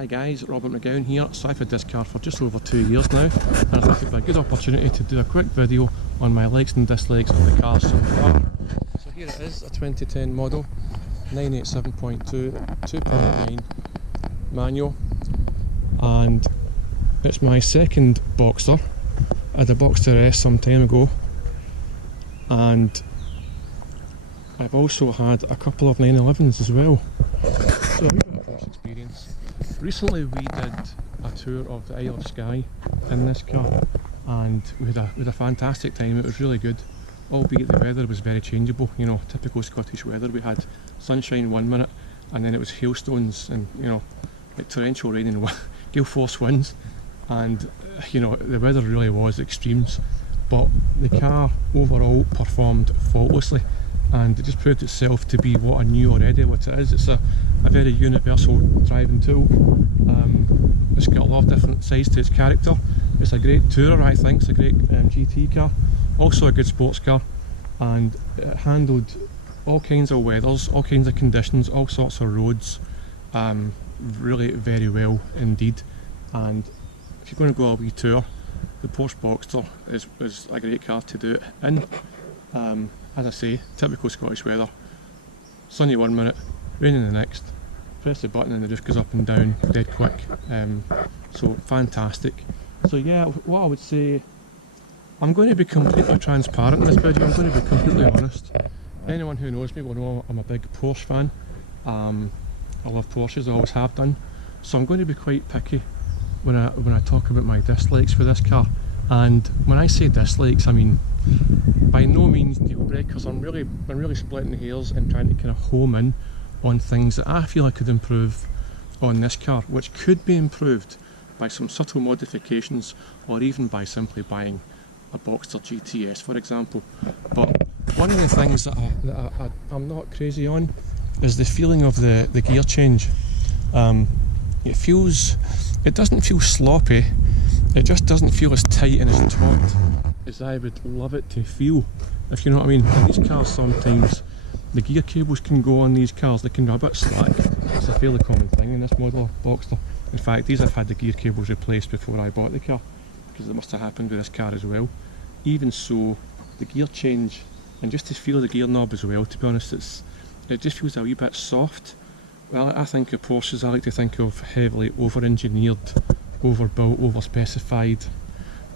Hi guys, Robert McGowan here. So I've had this car for just over 2 years now, and I thought it'd be a good opportunity to do a quick video on my likes and dislikes of the car so far. So here it is, a 2010 model, 987.2, 2.9 manual, and it's my second Boxster. I had a Boxster S some time ago, and I've also had a couple of 911s as well. So a wee bit of Porsche experience. Recently we did a tour of the Isle of Skye in this car, and we had a fantastic time. It was really good, albeit the weather was very changeable, you know, typical Scottish weather. We had sunshine 1 minute and then it was hailstones and, you know, like torrential rain and gale force winds, and you know, the weather really was extremes, but the car overall performed faultlessly, and it just proved itself to be what I knew already what it is. It's a very universal driving tool. It's got a lot of different sides to its character. It's a great tourer, I think. It's a great GT car, also a good sports car, and it handled all kinds of weathers, all kinds of conditions, all sorts of roads, really very well indeed. And if you're going to go a wee tour, the Porsche Boxster is a great car to do it in. As I say, typical Scottish weather, sunny 1 minute, raining the next, press the button and the roof goes up and down dead quick, so fantastic. So yeah, what I would say, I'm going to be completely transparent in this video. I'm going to be completely honest. Anyone who knows me will know I'm a big Porsche fan. I love Porsches, I always have done, so I'm going to be quite picky when I talk about my dislikes for this car. And when I say dislikes, I mean by no means deal breakers. I'm really splitting hairs and trying to kind of home in on things that I feel I could improve on this car, which could be improved by some subtle modifications, or even by simply buying a Boxster GTS, for example. But one of the things that I'm not crazy on is the feeling of the gear change. It doesn't feel sloppy, it just doesn't feel as tight and as taut as I would love it to feel, if you know what I mean. In these cars sometimes the gear cables can go on these cars, they can be a bit slack. It's a fairly common thing in this model of Boxster. In fact, these I've had the gear cables replaced before I bought the car, because it must have happened with this car as well. Even so, the gear change, and just to feel the gear knob as well, to be honest, it just feels a wee bit soft. Well, I think of Porsches, I like to think of heavily over-engineered, overbuilt, over-specified.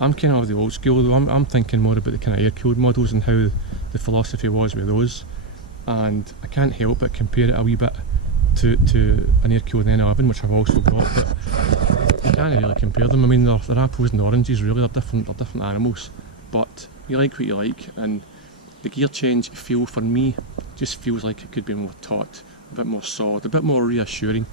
I'm kind of the old school though. I'm thinking more about the kind of air-cooled models and how the philosophy was with those. And I can't help but compare it a wee bit to an air-cooled 911, which I've also got, but you can't really compare them. I mean, they're apples and oranges really, they're different animals. But you like what you like, and the gear change feel for me just feels like it could be more taut, a bit more solid, a bit more reassuring.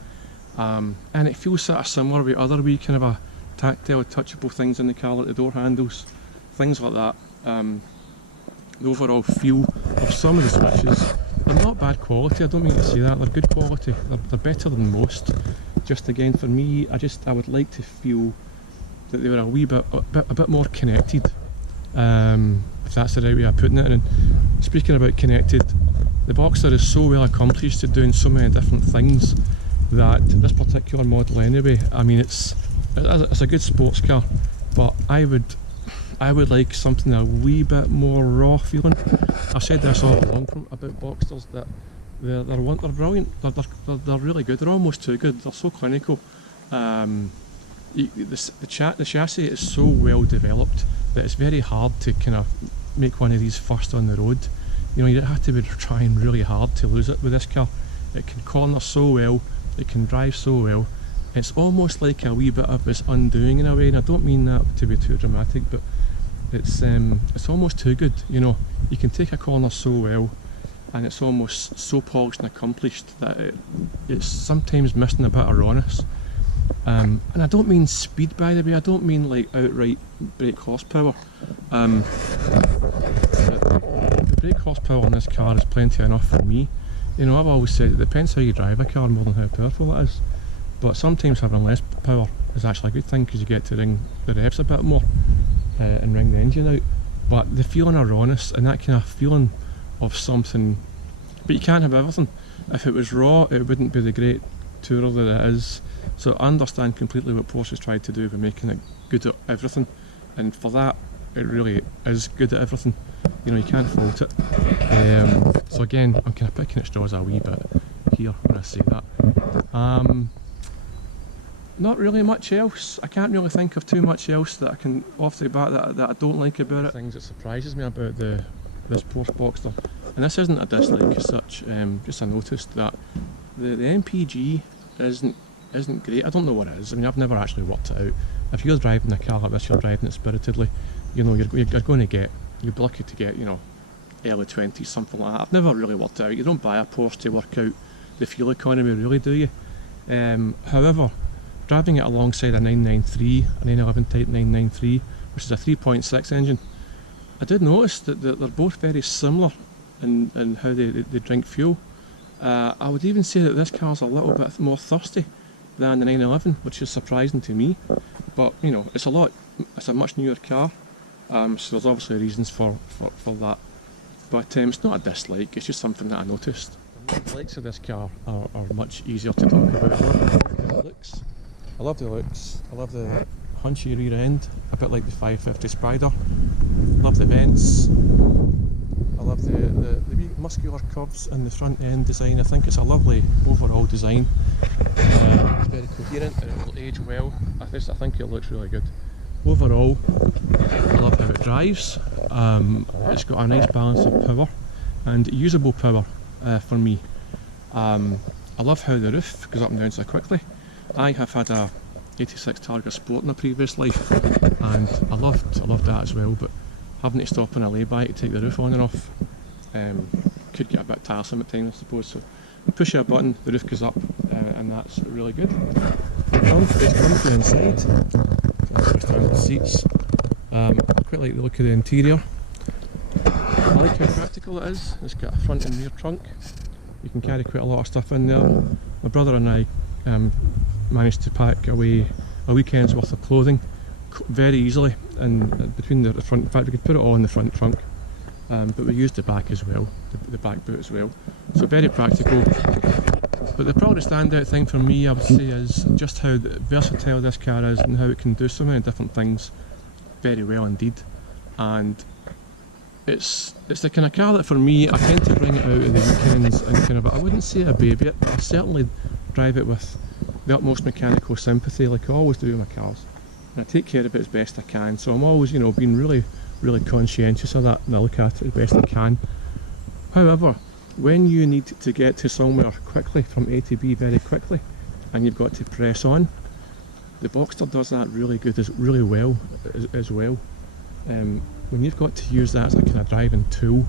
And it feels sort of similar with other wee kind of a tactile, touchable things in the car, like the door handles, things like that. The overall feel of some of the switches, they're not bad quality, I don't mean to say that, they're good quality, they're better than most. Just again, for me, I would like to feel that they were a bit more connected, if that's the right way of putting it. And speaking about connected, the Boxster is so well accomplished at doing so many different things that this particular model anyway, I mean, it's a good sports car, but I would like something a wee bit more raw feeling. I've said this all along about Boxsters, that they're brilliant, they're really good, they're almost too good, they're so clinical. The chassis is so well developed that it's very hard to kind of make one of these first on the road. You know, you have to be trying really hard to lose it with this car. It can corner so well, it can drive so well. It's almost like a wee bit of its undoing in a way, and I don't mean that to be too dramatic, but it's almost too good, you know. You can take a corner so well, and it's almost so polished and accomplished that it's sometimes missing a bit of rawness. And I don't mean speed, by the way, I don't mean like outright brake horsepower. The brake horsepower on this car is plenty enough for me. You know, I've always said it depends how you drive a car more than how powerful it is. But sometimes having less power is actually a good thing, because you get to ring the revs a bit more and ring the engine out. But the feeling of rawness and that kind of feeling of something, but you can't have everything. If it was raw, it wouldn't be the great tourer that it is. So I understand completely what Porsche's tried to do by making it good at everything, and for that it really is good at everything. You know, you can't fault it. So again, I'm kind of picking at straws a wee bit here when I say that. Not really much else. I can't really think of too much else that I can off the bat that I don't like about it. Things that surprises me about this Porsche Boxster, and this isn't a dislike as such, just I noticed that the MPG isn't great. I don't know what it is. I mean, I've never actually worked it out. If you're driving a car like this, you're driving it spiritedly, you know, you're going to get, you'll be lucky to get, you know, early 20s, something like that. I've never really worked it out. You don't buy a Porsche to work out the fuel economy, really, do you? However, driving it alongside a 993, a 911 Type 993, which is a 3.6 engine, I did notice that they're both very similar in how they drink fuel. I would even say that this car's a little bit more thirsty than the 911, which is surprising to me. But you know, it's a much newer car, so there's obviously reasons for that. But it's not a dislike, it's just something that I noticed. The likes of this car are much easier to talk about. Looks. I love the looks, I love the hunchy rear end, a bit like the 550 Spider. Love the vents. I love the wee muscular curves in the front end design. I think it's a lovely overall design. It's very coherent and it will age well. I think it looks really good. Overall, I love how it drives. It's got a nice balance of power and usable power for me. I love how the roof goes up and down so quickly. I have had a 86 Targa Sport in a previous life, and I loved that as well, but having to stop on a lay-by to take the roof on and off could get a bit tiresome at times, I suppose. So push a button, the roof goes up, and that's really good. It's comfy inside. The seats. I quite like the look of the interior. I like how practical it is. It's got a front and rear trunk. You can carry quite a lot of stuff in there. My brother and I managed to pack away a weekend's worth of clothing very easily, and between the front, in fact we could put it all in the front trunk, but we used the back as well, the back boot as well, so very practical. But the probably standout thing for me, I would say, is just how versatile this car is and how it can do so many different things very well indeed. And it's the kind of car that for me, I tend to bring it out at the weekends and kind of, I wouldn't say I baby it, but I certainly drive it with the utmost mechanical sympathy, like I always do with my cars. And I take care of it as best I can, so I'm always, you know, being really conscientious of that, and I look at it as best I can. However, when you need to get to somewhere quickly, from A to B very quickly, and you've got to press on, the Boxster does that really well as well. When you've got to use that as a kind of driving tool,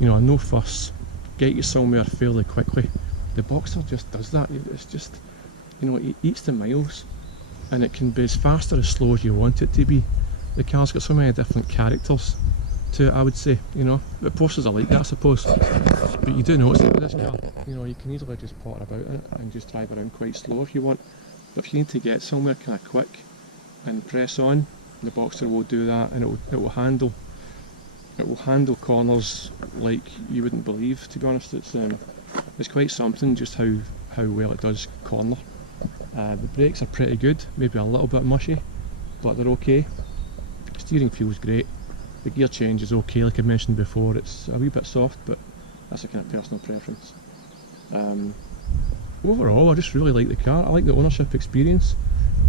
you know, no fuss, get you somewhere fairly quickly, the Boxster just does that. It's just, you know, it eats the miles, and it can be as fast or as slow as you want it to be. The car's got so many different characters to it, I would say, you know. But Porsches are like that, I suppose. But you do notice it with this car. You know, you can easily just potter about in it and just drive around quite slow if you want. But if you need to get somewhere kind of quick and press on, the Boxster will do that, and it will handle corners like you wouldn't believe. To be honest, it's quite something just how well it does corner. The brakes are pretty good, maybe a little bit mushy, but they're okay. Steering feels great. The gear change is okay, like I mentioned before. It's a wee bit soft, but that's a kind of personal preference. Overall, I just really like the car. I like the ownership experience.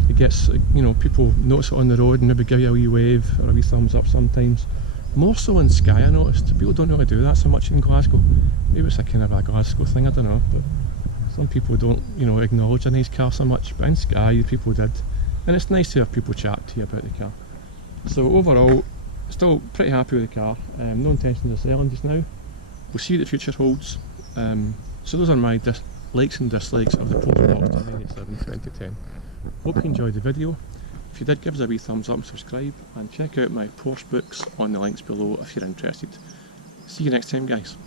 It gets, you know, people notice it on the road and maybe give you a wee wave or a wee thumbs up sometimes. More so in Skye, I noticed. People don't really do that so much in Glasgow. Maybe it's a kind of a Glasgow thing, I don't know. But some people don't, you know, acknowledge a nice car so much. But in Skye, people did. And it's nice to have people chat to you about the car. So overall, still pretty happy with the car. No intentions of selling just now. We'll see what the future holds. So those are my likes and dislikes of the Porsche Boxster 987 2010. Hope you enjoyed the video. If you did, give us a wee thumbs up and subscribe, and check out my Porsche books on the links below if you're interested. See you next time, guys.